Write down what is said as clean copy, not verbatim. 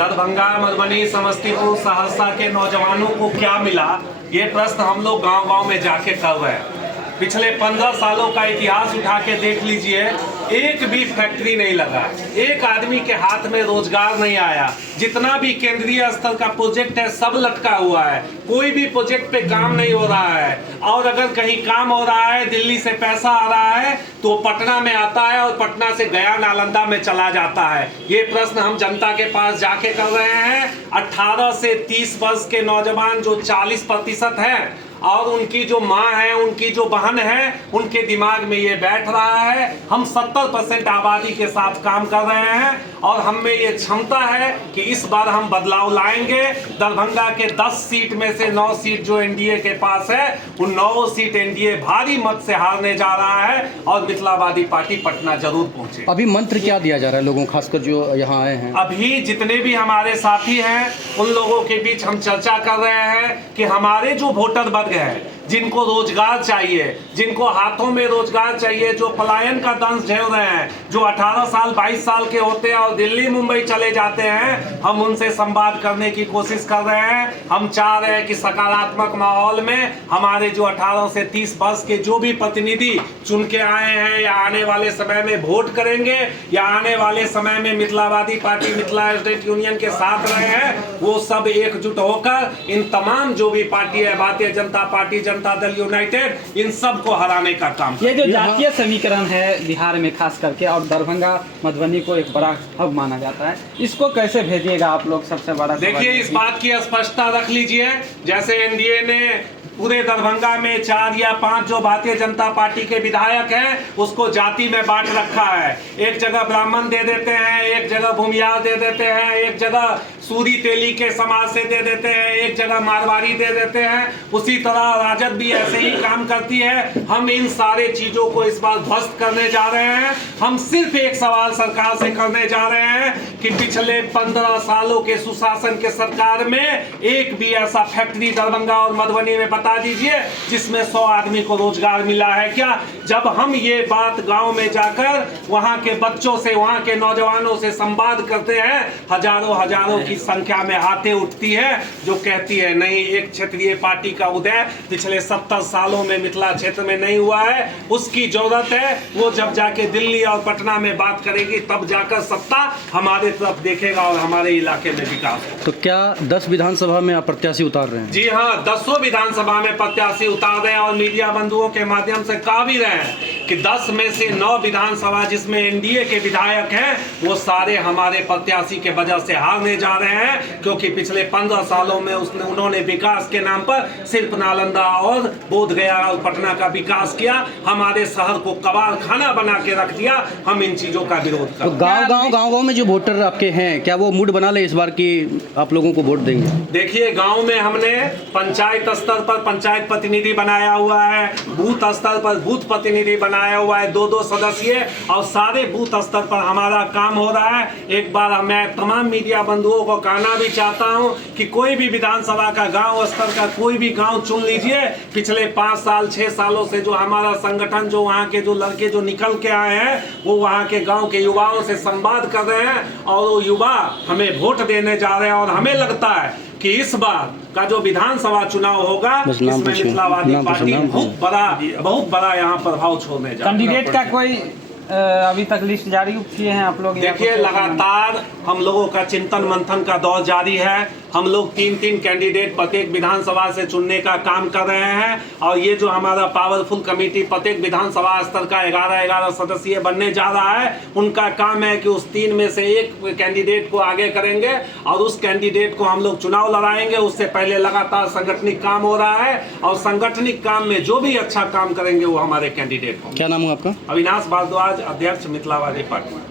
दरभंगा, मधुबनी, समस्तीपुर, सहरसा के नौजवानों को क्या मिला, ये प्रश्न हम लोग गांव-गांव में जाके कर रहे हैं। पिछले 15 सालों का इतिहास उठा के देख लीजिए, एक भी फैक्ट्री नहीं लगा, एक आदमी के हाथ में रोजगार नहीं आया। जितना भी केंद्रीय स्तर का प्रोजेक्ट है सब लटका हुआ है, कोई भी प्रोजेक्ट पे काम नहीं हो रहा है। और अगर कहीं काम हो रहा है, दिल्ली से पैसा आ रहा है तो पटना में आता है और पटना से गया नालंदा में चला जाता है। ये प्रश्न हम जनता के पास जाके कर रहे हैं। 18 से 30 वर्ष के नौजवान जो 40% हैं और उनकी जो माँ है, उनकी जो बहन है, उनके दिमाग में ये बैठ रहा है। हम 70% आबादी के साथ काम कर रहे हैं और हम में ये क्षमता है कि इस बार हम बदलाव लाएंगे। दरभंगा के 10 सीट में से 9 सीट जो एनडीए के पास है, उन 9 सीट एनडीए भारी मत से हारने जा रहा है और मिथिलावादी पार्टी पटना जरूर पहुंचे। अभी मंत्र क्या दिया जा रहा है लोगों, खासकर जो यहाँ आए हैं? अभी जितने भी हमारे साथी हैं उन लोगों के बीच हम चर्चा कर रहे हैं कि हमारे जो वोटर वर्ग है, जिनको रोजगार चाहिए, जिनको हाथों में रोजगार चाहिए, जो पलायन का दंश झेल रहे हैं, जो 18 साल 22 साल के होते हैं और दिल्ली मुंबई चले जाते हैं, हम उनसे संवाद करने की कोशिश कर रहे हैं। हम चाह रहे हैं कि सकारात्मक माहौल में हमारे जो 18 से 30 वर्ष के जो भी प्रतिनिधि चुन के आए हैं या आने वाले समय में वोट करेंगे या आने वाले समय में Mithilavadi party Mithila state union के साथ रहे हैं, वो सब एकजुट होकर इन तमाम जो भी पार्टी है, भारतीय जनता पार्टी, जनता दल यूनाइटेड, इन सब को हराने का काम। ये जो जातीय समीकरण है बिहार में खास करके, और दरभंगा मधुबनी को एक बड़ा हब माना जाता है, इसको कैसे भेजिएगा आप लोग? सबसे बड़ा देखिए, इस बात की स्पष्टता रख लीजिए, जैसे एनडीए ने पूरे दरभंगा में 4 या 5 जो भारतीय जनता पार्टी के विधायक हैं उसको जाति में बांट रखा है। एक जगह ब्राह्मण दे देते हैं, एक जगह भूमियार दे देते हैं, एक जगह सूरी तेली के समाज से दे देते हैं, एक जगह मारवाड़ी दे देते हैं। उसी तरह राजद भी ऐसे ही काम करती है। हम इन सारे चीजों को इस बार ध्वस्त करने जा रहे हैं। हम सिर्फ एक सवाल सरकार से करने जा रहे हैं कि पिछले 15 सालों के सुशासन के सरकार में एक भी ऐसा फैक्ट्री दरभंगा और मधुबनी में बता दीजिए जिसमें 100 आदमी को रोजगार मिला है क्या? जब हम ये बात गांव में जाकर वहां के बच्चों से, वहां के नौजवानों से संवाद करते हैं, हजारों की संख्या में आते उठती है जो कहती है नहीं, एक क्षेत्रीय पार्टी का उदय पिछले 70 सालों में मिथिला क्षेत्र में नहीं हुआ है, उसकी जरूरत है। वो जब जाके दिल्ली और पटना में बात करेगी तब जाकर सत्ता हमारे तरफ देखेगा और हमारे इलाके में विकास। तो क्या 10 विधानसभा में आप प्रत्याशी उतार रहे हैं? जी हाँ, 10 विधानसभा में प्रत्याशी उतार रहे हैं और मीडिया बंधुओं के माध्यम से कह भी रहे हैं कि 10 में से 9 विधानसभा जिसमें एनडीए के विधायक हैं वो सारे हमारे प्रत्याशी के वजह से हारने जा रहे हैं, क्योंकि पिछले 15 सालों में उन्होंने विकास के नाम पर सिर्फ नालंदा और बोधगया और पटना का विकास किया, हमारे शहर को कबाड़खाना बना के रख दिया। हम इन चीजों का विरोध कर। तो गांव में जो वोटर आपके हैं, क्या वो मूड बना ले इस बार की आप लोगों को वोट देंगे? देखिए, गांव में हमने पंचायत स्तर पर पंचायत प्रतिनिधि बनाया हुआ है, बूथ स्तर पर बूथ प्रतिनिधि बनाया हुआ है, 2-2 सदस्य, और सारे बूथ स्तर पर हमारा काम हो रहा है। एक बार मैं तमाम मीडिया बंधुओं को कहना भी चाहता हूं कि कोई भी विधानसभा का गांव स्तर का कोई भी गांव चुन लीजिए, पिछले 5 साल 6 सालों से जो हमारा संगठन, जो वहां के जो लड़के जो निकल के आए हैं, वो वहां के गांव के युवाओं से संवाद कर रहे हैं और वो युवा हमें वोट देने जा रहे हैं। और हमें लगता है कि इस बार का जो विधानसभा चुनाव होगा इसमें मिथिलावादी पार्टी बहुत बड़ा यहाँ प्रभाव छोड़ने जा रही है। कैंडिडेट का कोई अभी तक लिस्ट जारी किए हैं आप लोग? देखिए, लगातार हम लोगों का चिंतन मंथन का दौर जारी है। हम लोग 3-3 कैंडिडेट प्रत्येक विधानसभा से चुनने का काम कर रहे हैं और ये जो हमारा पावरफुल कमेटी प्रत्येक विधानसभा स्तर का 11-11 सदस्यीय बनने जा रहा है, उनका काम है कि उस 3 में से एक कैंडिडेट को आगे करेंगे और उस कैंडिडेट को हम लोग चुनाव लड़ाएंगे। उससे पहले लगातार संगठनिक काम हो रहा है और संगठनिक काम में जो भी अच्छा काम करेंगे वो हमारे कैंडिडेट होंगे। क्या नाम है आपका? अविनाश भारद्वाज, अध्यक्ष मिथिलावादी पार्टी।